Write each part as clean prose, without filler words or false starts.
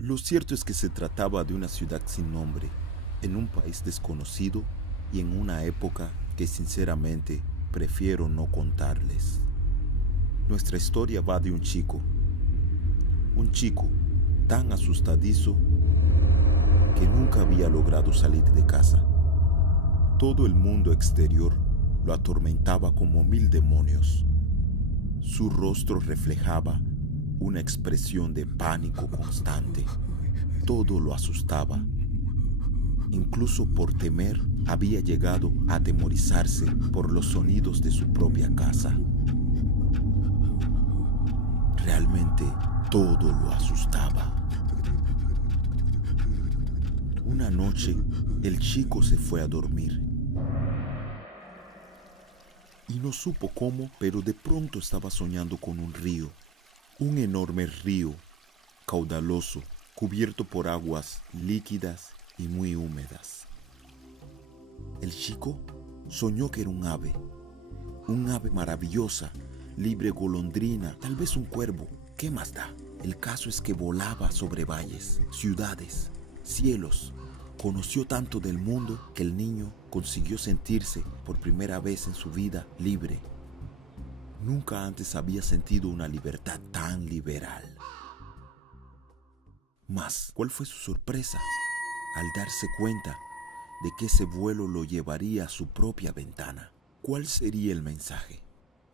Lo cierto es que se trataba de una ciudad sin nombre, en un país desconocido y en una época que sinceramente prefiero no contarles. Nuestra historia va de un chico tan asustadizo que nunca había logrado salir de casa. Todo el mundo exterior lo atormentaba como mil demonios. Su rostro reflejaba una expresión de pánico constante. Todo lo asustaba. Incluso por temer, había llegado a atemorizarse por los sonidos de su propia casa. Realmente todo lo asustaba. Una noche, el chico se fue a dormir. Y no supo cómo, pero de pronto estaba soñando con un río. Un enorme río, caudaloso, cubierto por aguas líquidas y muy húmedas. El chico soñó que era un ave maravillosa, libre golondrina, tal vez un cuervo, ¿qué más da? El caso es que volaba sobre valles, ciudades, cielos. Conoció tanto del mundo que el niño consiguió sentirse por primera vez en su vida libre. Nunca antes había sentido una libertad tan liberal. Mas, ¿cuál fue su sorpresa al darse cuenta de que ese vuelo lo llevaría a su propia ventana? ¿Cuál sería el mensaje?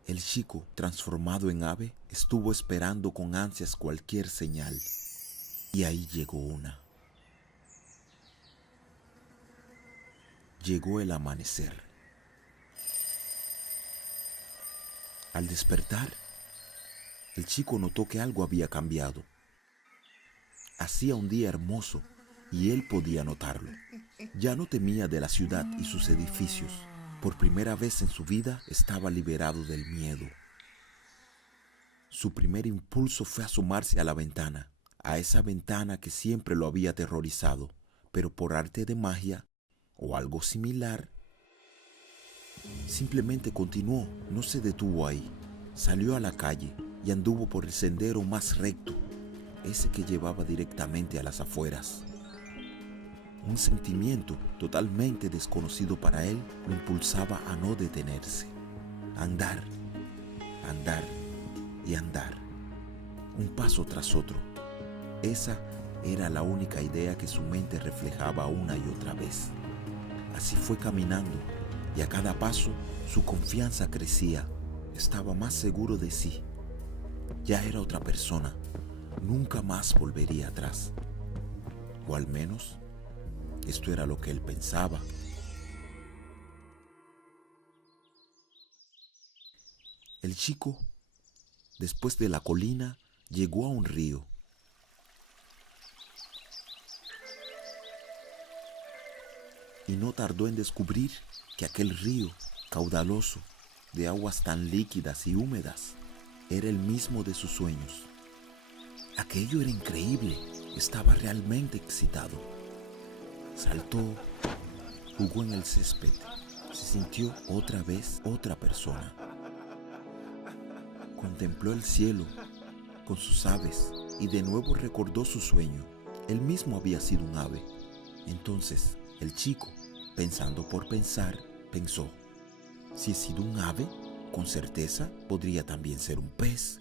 El chico, transformado en ave, estuvo esperando con ansias cualquier señal. Y ahí llegó una. Llegó el amanecer. Al despertar, el chico notó que algo había cambiado. Hacía un día hermoso y él podía notarlo. Ya no temía de la ciudad y sus edificios. Por primera vez en su vida estaba liberado del miedo. Su primer impulso fue asomarse a la ventana, a esa ventana que siempre lo había aterrorizado, pero por arte de magia o algo similar, simplemente continuó, no se detuvo ahí. Salió a la calle y anduvo por el sendero más recto, ese que llevaba directamente a las afueras. Un sentimiento totalmente desconocido para él lo impulsaba a no detenerse, a andar, andar y andar, un paso tras otro. Esa era la única idea que su mente reflejaba una y otra vez. Así fue caminando y a cada paso su confianza crecía. Estaba más seguro de sí. Ya era otra persona. Nunca más volvería atrás. O al menos, esto era lo que él pensaba. El chico, después de la colina, llegó a un río. Y no tardó en descubrir que aquel río, caudaloso, de aguas tan líquidas y húmedas, era el mismo de sus sueños. Aquello era increíble, estaba realmente excitado. Saltó, jugó en el césped, se sintió otra vez otra persona. Contempló el cielo con sus aves y de nuevo recordó su sueño. Él mismo había sido un ave. Entonces, el chico, pensando por pensar, pensó, si he sido un ave, con certeza podría también ser un pez.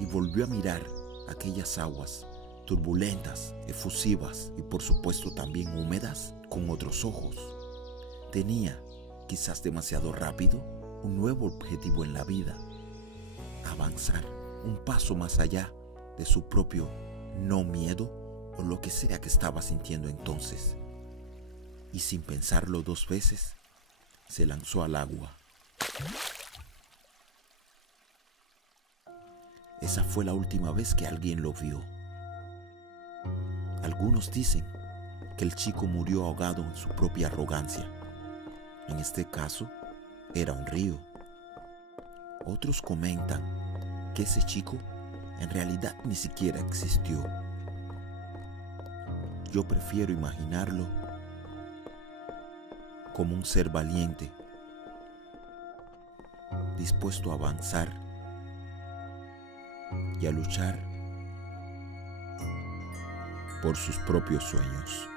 Y volvió a mirar aquellas aguas turbulentas, efusivas y por supuesto también húmedas con otros ojos. Tenía, quizás demasiado rápido, un nuevo objetivo en la vida: avanzar un paso más allá de su propio no miedo o lo que sea que estaba sintiendo entonces. Y sin pensarlo dos veces, se lanzó al agua. Esa fue la última vez que alguien lo vio. Algunos dicen que el chico murió ahogado en su propia arrogancia. En este caso, era un río. Otros comentan que ese chico en realidad ni siquiera existió. Yo prefiero imaginarlo como un ser valiente, dispuesto a avanzar y a luchar por sus propios sueños.